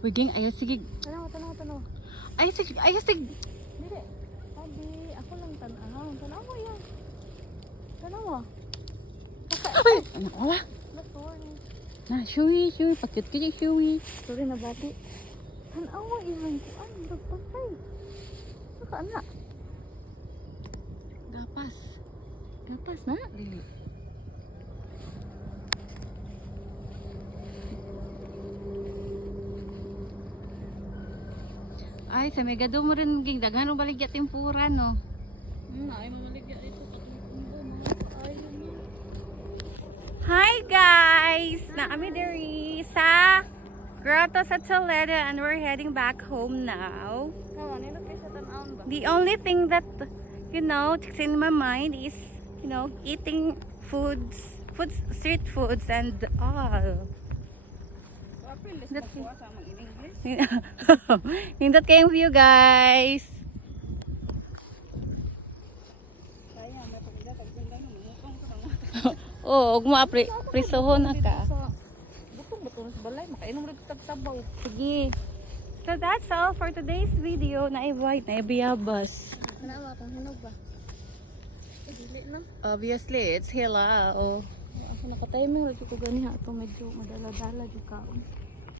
Wiging, ayaw sige. Tanaw. Ayaw sige. Dire. Sabi, ako lang tanaw. Tanaw mo yan. Tanaw mo. Ay, ano wala? Sorry. Na, shui, pakit ka dyan, shui. Sorry na bati. Tanaw mo yan. Kuan, dagpatay. Saka na. Gapas. Gapas na. Dili. Ay, sa Megado mo rin ging daghan mo baligya tempura no. Ay, mamaligya ito. Hi guys! Na kami diri sa Grotto sa Toledo and we're heading back home now. Nilo kayo sa tanawon ba? The only thing that checks in my mind is, eating street foods and all. That's Nindot kayong view guys. Oh, ug mo-aprisohon na ka. Butong sa balay, makainom rin kita sabaw. Sige. So that's all for today's video. Na-white, na-biyabas. Kanawa kung hinog ba? Dili na. Obviously, it's Hila. Oh. Ako naka-timing lagi ko gani ha. Ito medyo madala-dala yung kaon.